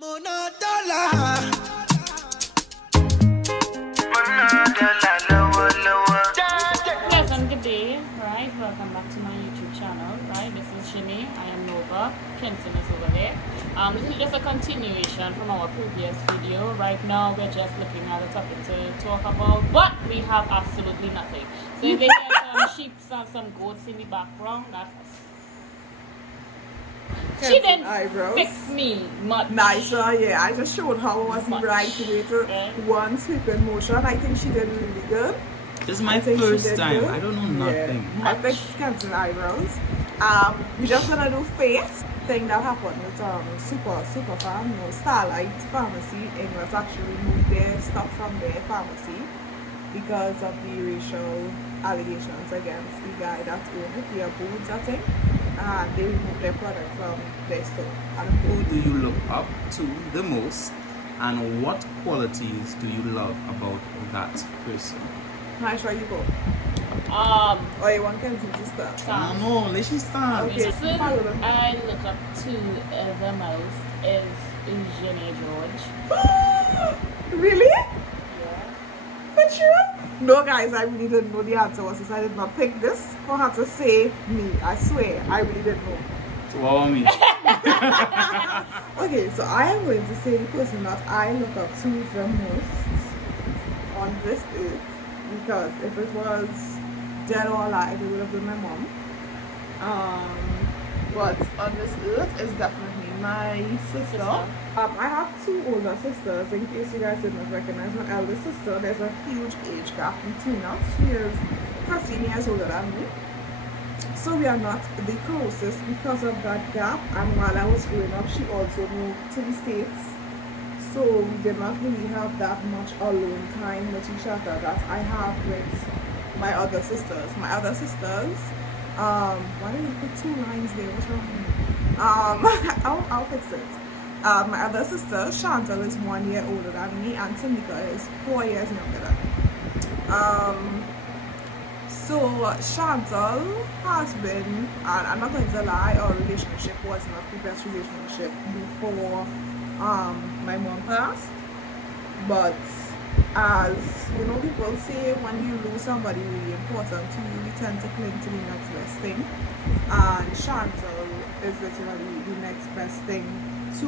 Pleasant good day, right? Welcome back to my YouTube channel, right? This is Shani. I am Nova. Kenson is over there. This is just a continuation from our previous video. Right now, we're just looking at a topic to talk about, but we have absolutely nothing. So if they hear some sheep and some goats in the background, that's she didn't eyebrows. fix me much. Nice, yeah. I just showed how I wasn't Much. right away to one sweeping motion. I think she did really good. This is my I think she first did time. good. I don't know nothing. Yeah. I fixed Kenton eyebrows. We just gonna do face. Thing that happened with super farm, no, Starlight Pharmacy. English actually moved their stuff from their pharmacy because of the racial allegations against the guy that owned it, the Abodes, I think. And they removed their product from their store. Who do you look up to the most, and what qualities do you love about that person? Nice, where you go? Or you want Kenton to start? I don't know. Let she start. Okay. The person I look up to the most is Jenny George. Really? Yeah. For sure? No, guys, I really didn't know the answer was this. I did not pick this for her to say me. I swear, I really didn't know. So what about me? Okay, so I am going to say the person that I look up to the most on this earth, because if it was dead or alive, it would have been my mom. But on this earth is definitely my sister. I have two older sisters. In case you guys didn't recognize my elder sister, there's a huge age gap between us. She is 15 years older than me. So we are not the closest because of that gap. And while I was growing up, she also moved to the States. So we did not really have that much alone time with each other that I have with my other sisters. My other sisters, why did you put two lines there? What's wrong with me? I'll fix it. My other sister, Chantal, is 1 year older than me, and Tamika is 4 years younger than me. So Chantal has been, and I'm not going to lie, our relationship was not the best relationship before my mom passed. But as you know, people say when you lose somebody really important to you, you tend to cling to the next best thing. And Chantal is literally the next best thing to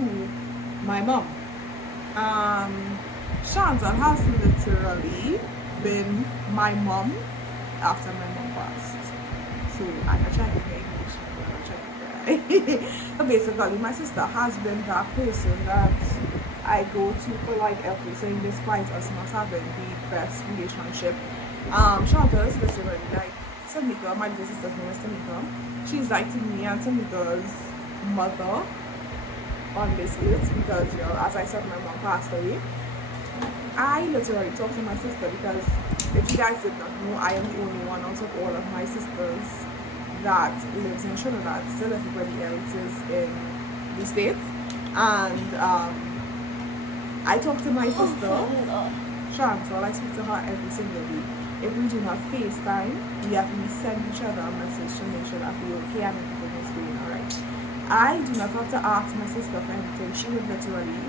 my mom. Chantal has literally been my mom after my mom passed. So I'm not trying to get emotional, I'm not trying to cry. So basically, my sister has been that person that I go to for like everything, despite us not having the best relationship. Chantal is literally like Tamika, my little sister's name is Tamika. She's like to me and Tamika's mother on this earth, because you know, as I said, my mom passed away. I literally talk to my sister because if you guys did not know, I am the only one out of all of my sisters that lives in Trinidad. Still everybody else is in the States. And I talk to my sister, Chantal. I speak to her every single day. If we do not FaceTime, we send each other a message to make sure that we're okay and everything is going alright. I do not have to ask my sister for anything. She would literally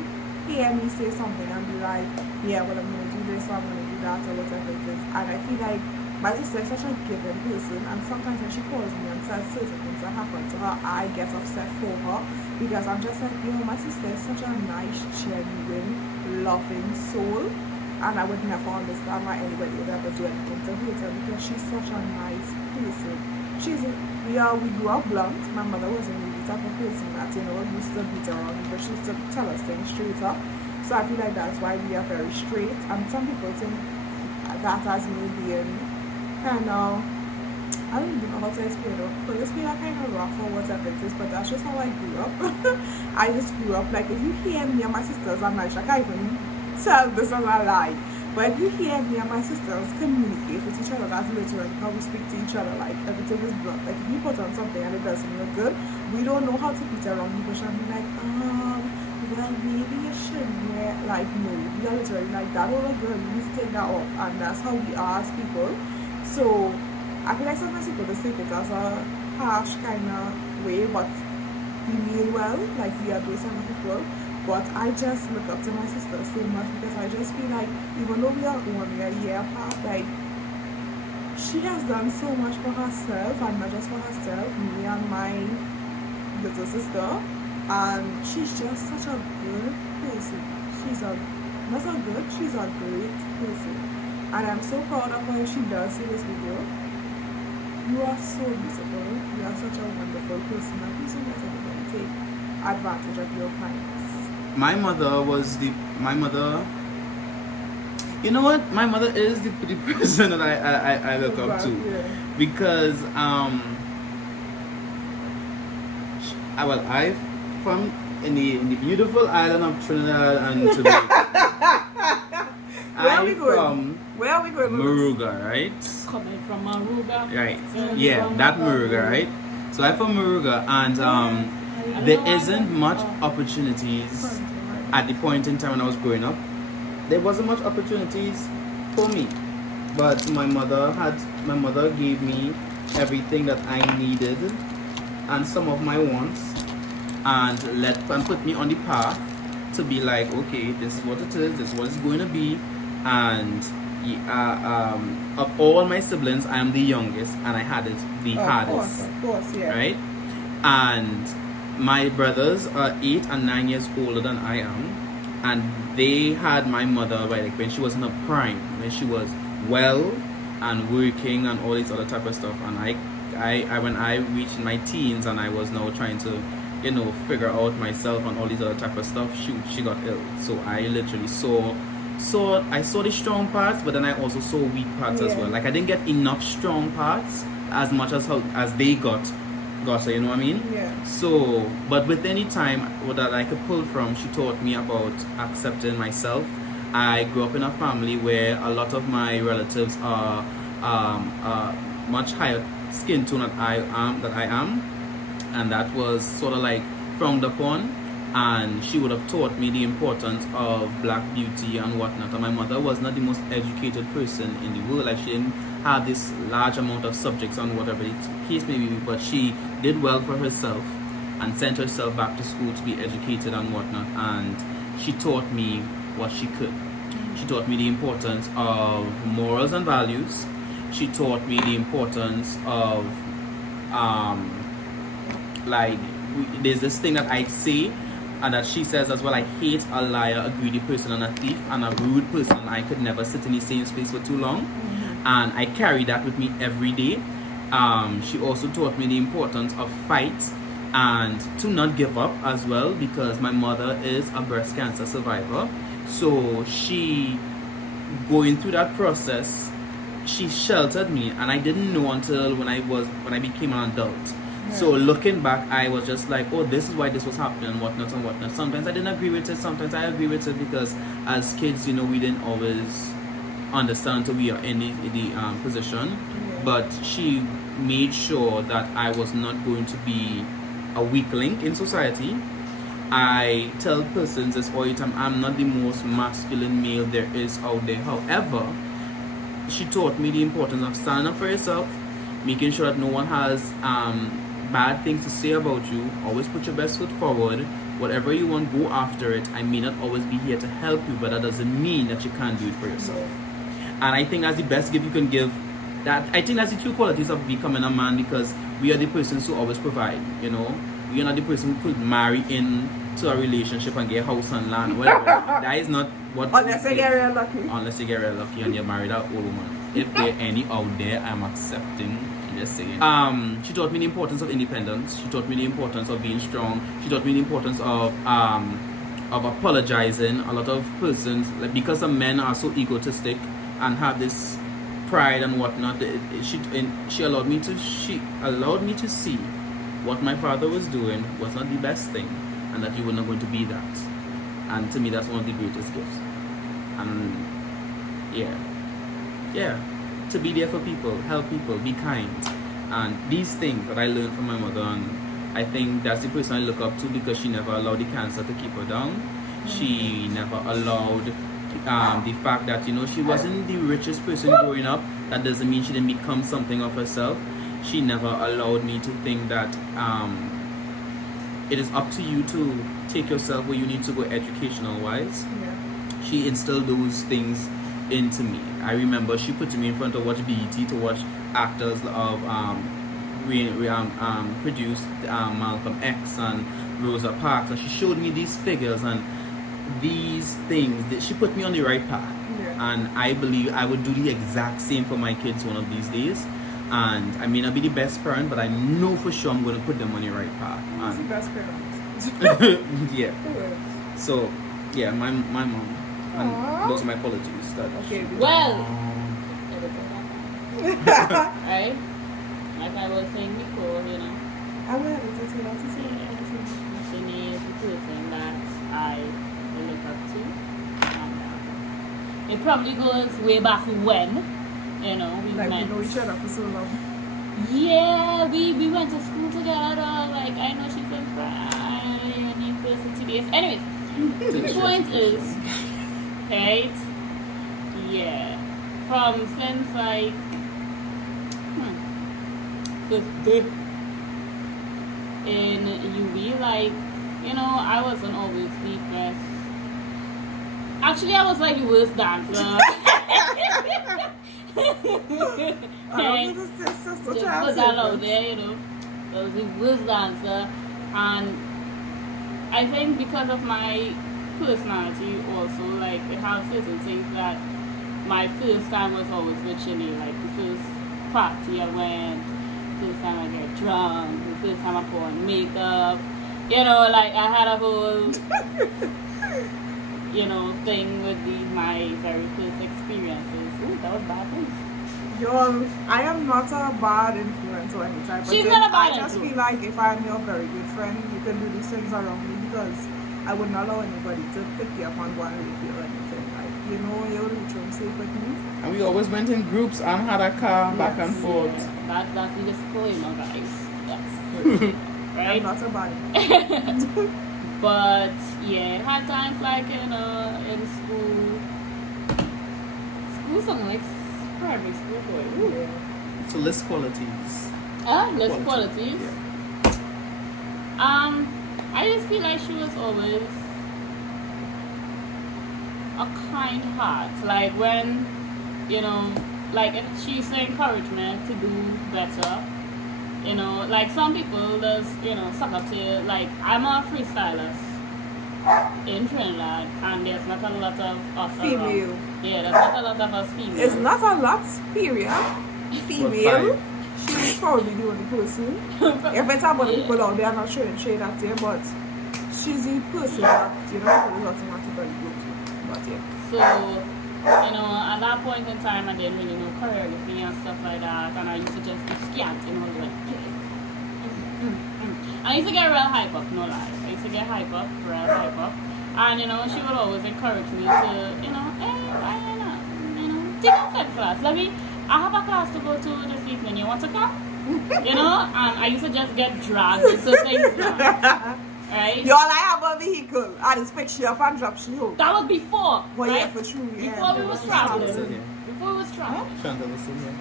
hear me say something and be like, yeah, well, I'm going to do this or I'm going to do that or whatever it is. And I feel like my sister is such a giving person, and sometimes when she calls me and says certain things that happen to her, I get upset for her, because I'm just like, you know, my sister is such a nice, genuine, loving soul, and I would never understand why anybody would ever do anything to hurt her, because she's such a nice person. We grew up blunt. My mother wasn't really the type of person that, you know, used to beat around, but she used to tell us things straight up. So I feel like that's why we are very straight. And some people think that as me being kind of, I don't even know how to explain it, but it's being kind of rough or whatever it is, but that's just how I grew up. I just grew up like, if you hear me and my sisters, I'm like, I can't even tell this as a lie. But if you hear me and my sisters communicate with each other, that's literally how we speak to each other. Like, everything is blunt. Like, if you put on something and it doesn't look good, we don't know how to beat around the bush and be like, well, maybe you should wear, like, no. We are literally like, that will look good, you need to take that off. And that's how we are as people. So, I feel like sometimes people just take it as a harsh kind of way, but we mean well, like we are doing some people. But I just look up to my sister so much because I just feel like even though we are only a year apart, like she has done so much for herself, and not just for herself, me and my little sister, and she's just such a good person. She's a great person, and I'm so proud of her if she does see this video. You are so beautiful. You are such a wonderful person, and please don't let anybody take advantage of your kindness. My mother, you know what? My mother is the person that I look up to. Yeah. Because, I'm from in the beautiful island of Trinidad and Tobago. Where are we going? From Where are we going? Moruga, right? Coming from Aruba. Right. So Yeah, from that Moruga, right? So I'm from Moruga, and there isn't much opportunities at the point in time when I was growing up. There wasn't much opportunities for me, but my mother gave me everything that I needed and some of my wants, and put me on the path to be like, okay, this is what it is, this is what it's going to be. And of all my siblings, I am the youngest, and I had it the hardest. Of course, yeah. Right? And my brothers are 8 and 9 years older than I am, and they had my mother like when she was in her prime, when she was well and working and all this other type of stuff. And I when I reached my teens and I was now trying to, figure out myself and all these other type of stuff, she got ill. So I literally saw the strong parts, but then I also saw weak parts as well. Like I didn't get enough strong parts as much as they got, you know what I mean? Yeah. So, but with any time what I could pull from, she taught me about accepting myself. I grew up in a family where a lot of my relatives are much higher skin tone than I am, and that was sort of like frowned upon. And she would have taught me the importance of black beauty and whatnot. And my mother was not the most educated person in the world. Like she didn't have this large amount of subjects on whatever the case may be, but she did well for herself and sent herself back to school to be educated and whatnot. And she taught me what she could. She taught me the importance of morals and values. She taught me the importance of there's this thing that I say and that she says as well: I hate a liar, a greedy person, and a thief, and a rude person. I could never sit in the same space for too long. And I carry that with me every day. She also taught me the importance of fight and to not give up as well, because my mother is a breast cancer survivor. So she, going through that process, she sheltered me, and I didn't know until when I became an adult. So looking back, I was just like, oh, this is why this was happening, and whatnot and whatnot. Sometimes I didn't agree with it, sometimes I agree with it, because as kids, we didn't always understand until we are in the position. But she made sure that I was not going to be a weak link in society. I tell persons this all the time: I'm not the most masculine male there is out there. However, she taught me the importance of standing up for yourself, making sure that no one has bad things to say about you. Always put your best foot forward. Whatever you want, go after it. I may not always be here to help you, but that doesn't mean that you can't do it for yourself. And I think that's the best gift you can give. I think that's the true qualities of becoming a man, because we are the persons who always provide. We are not the person who could marry into a relationship and get a house and land, whatever. That is not what. Unless you get real lucky. Unless you get real lucky and you're married an old woman. If there are any out there, I'm accepting. Just saying. She taught me the importance of independence. She taught me the importance of being strong. She taught me the importance of apologizing. A lot of persons, because some men are so egotistic and have this pride and whatnot, she allowed me to see what my father was doing was not the best thing, and that you were not going to be that. And to me, that's one of the greatest gifts. And yeah, to be there for people, help people, be kind, and these things that I learned from my mother. And I think that's the person I look up to, because she never allowed the cancer to keep her down. She never allowed the fact that she wasn't the richest person growing up. That doesn't mean she didn't become something of herself. She never allowed me to think that it is up to you to take yourself where you need to go educational wise. Yeah. She instilled those things into me. I remember she put me in front of watch BET to watch actors of produced Malcolm X and Rosa Parks, and she showed me these figures and these things that she put me on the right path. Yeah. And I believe I would do the exact same for my kids one of these days. And I may not be the best parent, but I know for sure I'm going to put them on the right path. Who's the best parent? Yeah. Who is? So, yeah, my mom. And Aww. those are my apologies. That Okay. Well, right? Like I was saying before, you know, I will edit it without you saying Shani is the person that I look up to. And it probably goes way back when, you know, we Like met. we know each other for so long. Yeah, we went to school together. Like I know she's from university days. Anyways, the point is, right? Yeah, from since like in UB, like you know, I wasn't always the best. Actually, I was like the worst dancer. I don't know this is Just such put a that out there, you know. I was the worst dancer, and I think because of my personality also, like it has certain things that my first time was always with Shani, like the first party I went, the first time I get drunk, the first time I put on makeup, you know, like I had a whole you know, thing with my very first experiences. Ooh, that was bad things. Y'all, I am not a bad influence or any type of She's thing. not a bad I just influence. feel like if I'm your very good friend, you can do these things around me because I wouldn't allow anybody to pick you up and go and rape you or anything. Like, you know, you're reaching safe with me. And we always went in groups and had a car back and forth. Yeah, that's the disclaimer, guys. Yes. I'm Right? not a bad But yeah, it had times like in school something like primary school boy. Ooh. So list qualities. Less Quality, qualities. yeah. I just feel like she was always a kind heart. Like when, you know, like if she used to encourage me to do better. You know, like some people just, you know, suck up to you. Like I'm a freestyler in Trinidad, and there's not a lot of us Female. around. Yeah, there's not a lot of us females. It's not a lot, period. Female. What, She's probably the only person. If it's about the people out there, I'm not sure and shade that here, but she's the person that, you know, people automatically go to. But yeah. So, you know, at that point in time, I didn't really know choreography and stuff like that, and I used to just be scant, you know, like, I used to get real hype up, no lie. I used to get hype up, real hype up. And, you know, she would always encourage me to, you know, hey, why not? You know, take a step class. I have a class to go to this evening. You want to come? You know? And I used to just get dragged into things now. Right? Y'all, I have a vehicle and it's pick she up and drop she home. That was before. Well, right? yeah, for sure. Yeah. Before we was Chantal traveling. was in here. Before we was traveling. Chantal was in here.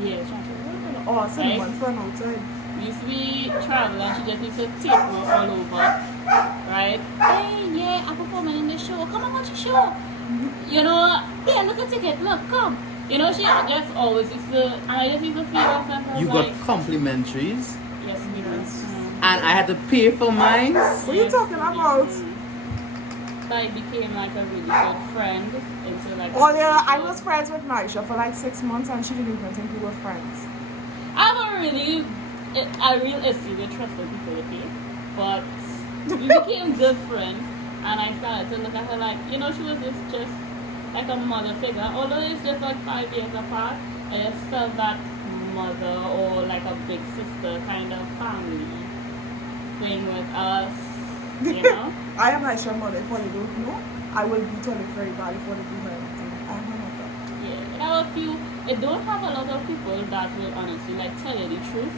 Yeah, Chantal. Oh, someone Right? from outside. We used to be traveling, she just used to take me all over, right? Hey, yeah, I'm performing in the show. Come on, watch the show. You know, yeah, look at ticket, look, come. You know, she just always used to, and I just used to feel myself You like, got complimentaries, yes, we do. and I had to pay for mine. What are you talking about? Like, became like a really good friend. Into like Oh, yeah, I was friends with Naisha for like 6 months and she didn't even think we were friends. I have a real issue with trusting people, okay? But we became good friends, and I started to look at her like, you know, she was just like a mother figure. Although it's just like 5 years apart, I just felt that mother or like a big sister kind of family thing with us, you know? I am Naisha mother, if you don't know. I will be telling very bad if you do her anything. I am her mother. Yeah, it have a few. It don't have a lot of people that will honestly like tell you the truth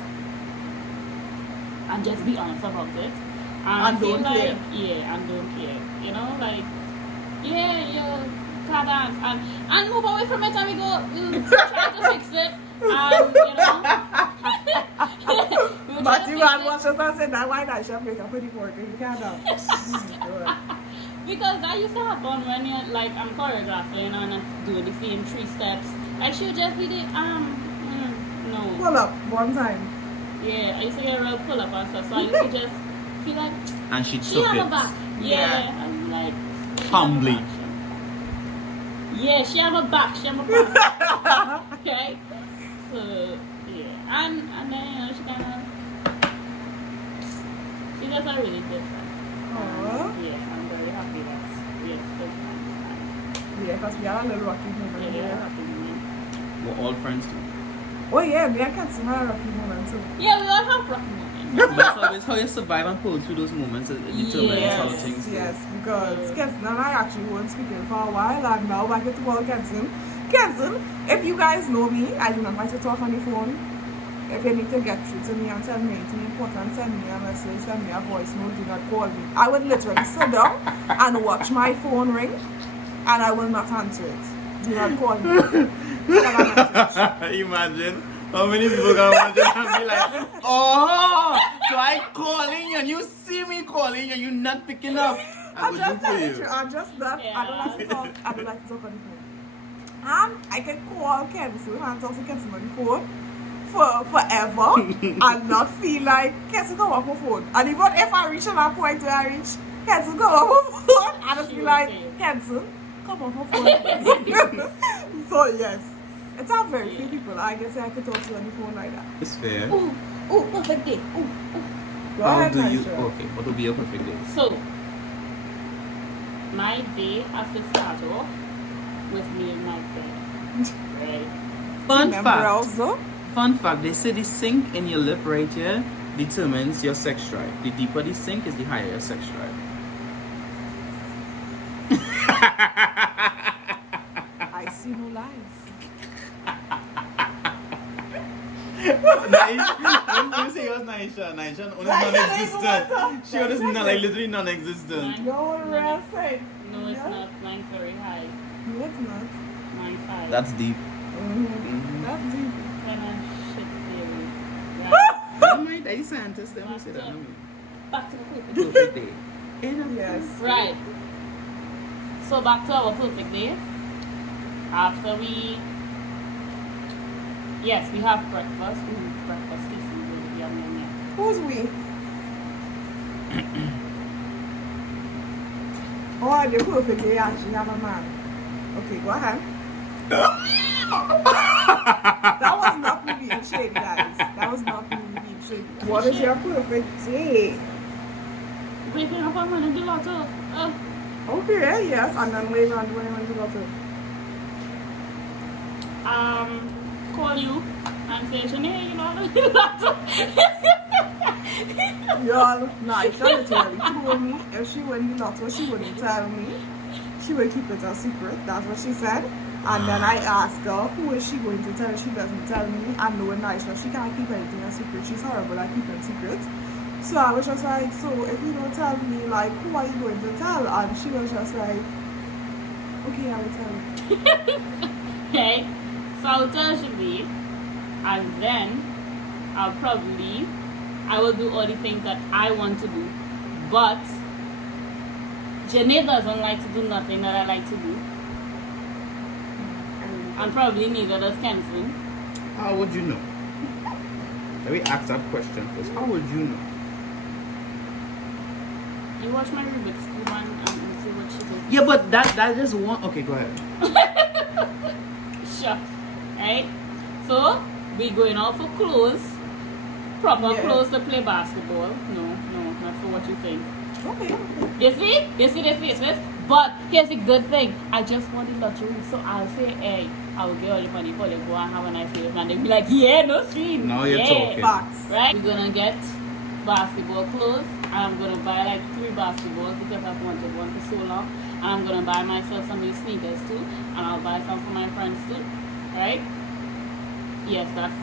and just be honest about it. And I feel don't like, care. yeah, and don't care. You know, like, yeah, you can dance and move away from it and we'll try to fix it. And, you know, we But you man watch us and say that why not she make a pretty work and you can't have. Because that used to happen when you like I'm choreographing and I do the same 3 steps. Like she would just be the no. Pull up one time. Yeah, I used to get a real pull up and stuff, so I used to just feel like And she she took had it my back. Yeah. I'm like she had my humbly. back. Yeah, she had my back. She had my back. Okay. So yeah, and then you know she kind of she just a really different. Aww. Yeah, I'm very happy that we are still friends. Yeah, because we are a little rocky Yeah, moment. yeah, Yeah. happy moment. We're all friends too. Oh yeah, me and Katsu have a rocky moment too. Yeah, we all have rocky moments. But it's how you survive and pull through those moments that determines Yes, how things go. Yes, because Kenton and I actually weren't speaking for a while, and now back at the call Kenton. Kenton, if you guys know me, I do not like to talk on the phone. If you need to get through to me and tell me anything important, send me a message, send me a voice note, do not call me. I would literally sit down and watch my phone ring, and I will not answer it. Do not call me. Send a message. Imagine how many people can watch it and be like, oh, so I calling you and you see me calling you and you not picking up. I I'm would just do for telling you. you, I'm just that. Yeah. I don't like to talk. I don't like to talk on the phone. And I can call Kenton and talk to Kenton on the phone for forever and not feel like Kenton come off my phone. And even if I reach that point where I reach Kenton come off my phone, I just She feel will like say it. Kenton come off my phone. So yes, it's not very few people I can say I could talk to on the phone like that. It's fair. Ooh, perfect day. Ooh. Go How ahead, do you? Maestro. Okay, what will be your perfect day? So, my day has to start off with me in my bed. Right? Fun Remember fact. also, Fun fact. They say the sink in your lip right here determines your sex drive. The deeper the sink is, the higher your sex drive. I see no lies. When you say it was Naisha, Naisha only Naisha non-existent. She was Naisha not like literally non-existent. No real thing. No, it's not. Mine's very high. No, it's not. Mine's high. That's deep. Mm-hmm. That's deep. kind of shit theory. Right? Never mind, I scientist. Let me say that. Back to the perfect Perfect day. Yes. Right. So back to our perfect day. After we, yes, we have breakfast. Breakfast is really yummy. Who's we? Oh, the perfect day actually have a man. Okay, go ahead. That was not me being shady, guys. That was not me being shady. What is your perfect day? Waking up and running the lotto. Okay, yes, and then later on when I went to go to. Call you and say, Shanae, you know, I'm running the lotto. Y'all, nah, she literally told me if she win the lotto, she wouldn't tell me. She would keep it a secret. That's what she said. And then I asked her, who is she going to tell? She doesn't tell me. And knowing Naisha, she can't keep anything a secret. She's horrible at keeping secrets. So I was just like, so if you don't tell me, like, who are you going to tell? And she was just like, okay, I will tell you. Okay, so I'll tell Shanae, and then I will do all the things that I want to do. But Janae doesn't like to do nothing that I like to do. And probably neither does Kenson. How would you know? Let me ask that question first. How would you know? You watch my Rubik's Cube one and see what she did. Yeah, but that just one. Okay, go ahead. Sure. Right? So, we going out for clothes. Proper Yeah. clothes to play basketball. No, not for what you think. Okay. You see the faces? But here's the good thing. I just want the lottery. So I'll say, hey, I'll get all the money for you. Go and have a nice day. And they'll be like, yeah, no stream. Now you're yeah. talking. Facts. Right? We're gonna get basketball clothes. And I'm gonna buy like 3 basketballs because I've wanted one for so long. And I'm gonna buy myself some new sneakers too. And I'll buy some for my friends too. Right? Yes, that's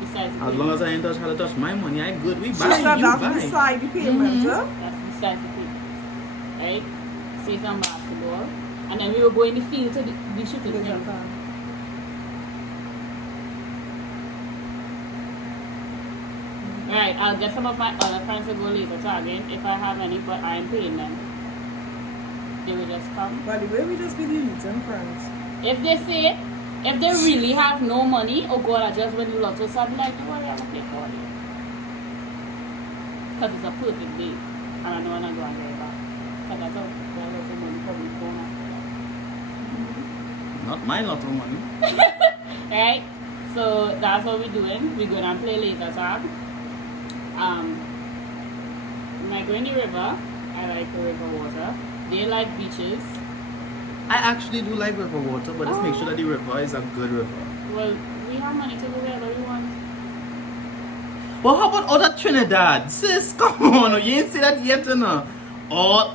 besides the As long as I ain't how to touch my money, I good. We She buy. said You that's buy. beside the payment, huh? That's besides the thing. Right? See some basketball. And then we will go in the field to the shooting Good range. job. Right, I'll get some of my other friends to go later tagging if I have any, but I'm paying them. They will just come. By the way, we just be deleting friends. If they say, if they really have no money, oh God, I just win the lotto, so I'm like, don't worry, I'm gonna pay for it. Because it's a perfect day. And I know I'm not going to get it back. Because I thought a lot of money probably going after Not my lot of money. that. Right? So that's what we're doing. We're going to play laser tag. When I go in the river, I like the river water. They like beaches. I actually do like river water, but just make sure that the river is a good river. Well, we have money to go wherever we want. Well, how about other Trinidad? Sis, come on, you ain't say that yet, no? Or,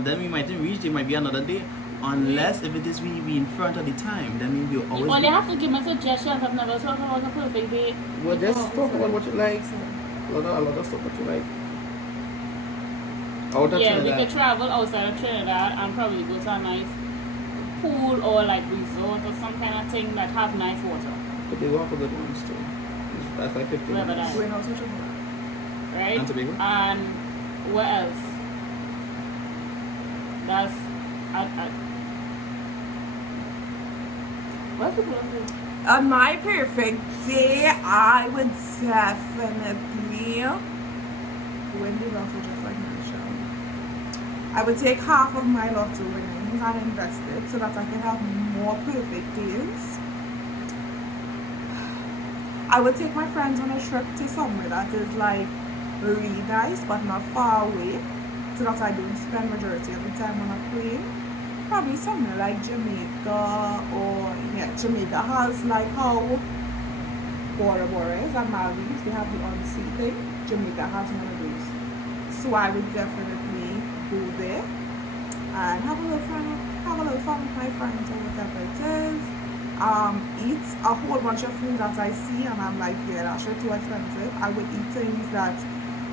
then we mightn't reach, it might be another day. Unless if it is we be in front of the time, then maybe you'll always. Well, they have to give me suggestions. I've never talked about a perfect day. Well, just talk about what you like. A lot of stuff what you like. Out of Yeah, we Trinidad. could travel outside of Trinidad and probably go to a nice pool or like resort or some kind of thing that have nice water. But they go for good ones too. That's like 50 Wherever minutes. that We're not switching back. Right? And Tobago? And what else? That's what's the place? On my perfect day, I would definitely win the lotto just like Michelle. I would take half of my lotto winnings and invest it so that I can have more perfect days. I would take my friends on a trip to somewhere that is like really nice but not far away so that I don't spend majority of the time on a plane. Probably somewhere like Jamaica or Jamaica has like how Bora Bora is and Maldives, they have the on-sea thing. Jamaica has one of those. So I would definitely go there and have a little fun with my friends or whatever it is. Eat a whole bunch of food that I see and I'm like, yeah, that's too expensive. I would eat things that,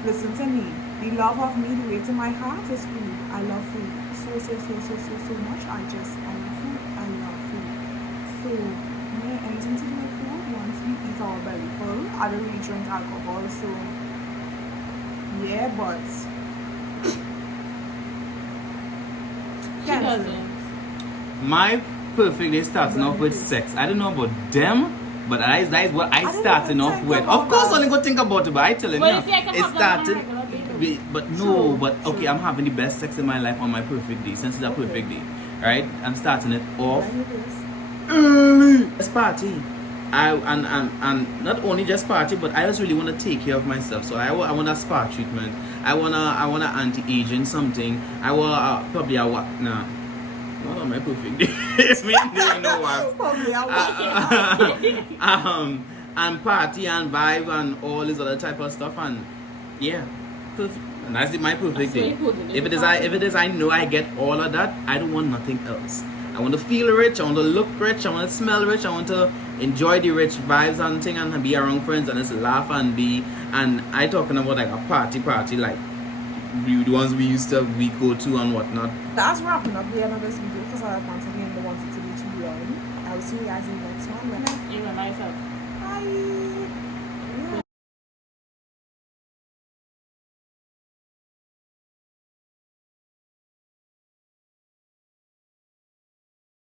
listen to me, the love of me, the way to my heart is food. I love food so much. I love food. So, yeah, anything to do with food, once we eat our belly full, I don't really drink alcohol, so, yeah, but, She doesn't. My perfect day starting off with sex. I don't know about them, but that is what I don't starting even off think with. about Of course, that. only go think about it, but I telling Well, you, you see, I can it have that on a started. regular basis. But no, True, but okay, true. I'm having the best sex in my life on my perfect day. Since it's a Okay. perfect day, right? I'm starting it off anyways. early. Just party. And not only just party, but I just really want to take care of myself. So I want a spa treatment. I want a anti-aging something. I want probably a what? Nah, not on my perfect day. It's me doing no what. Probably I will. And party and vibe and all this other type of stuff and yeah, perfect. And that's my perfect day. If it is, I know I get all of that. I don't want nothing else. I want to feel rich. I want to look rich. I want to smell rich. I want to enjoy the rich vibes and thing and be around friends and just laugh and be. And I talking about like a party like the ones we used to go to and whatnot. That's wrapping up the end of this video because I once again don't want it to be too long. I will see you guys in the next one. Even myself. Bye.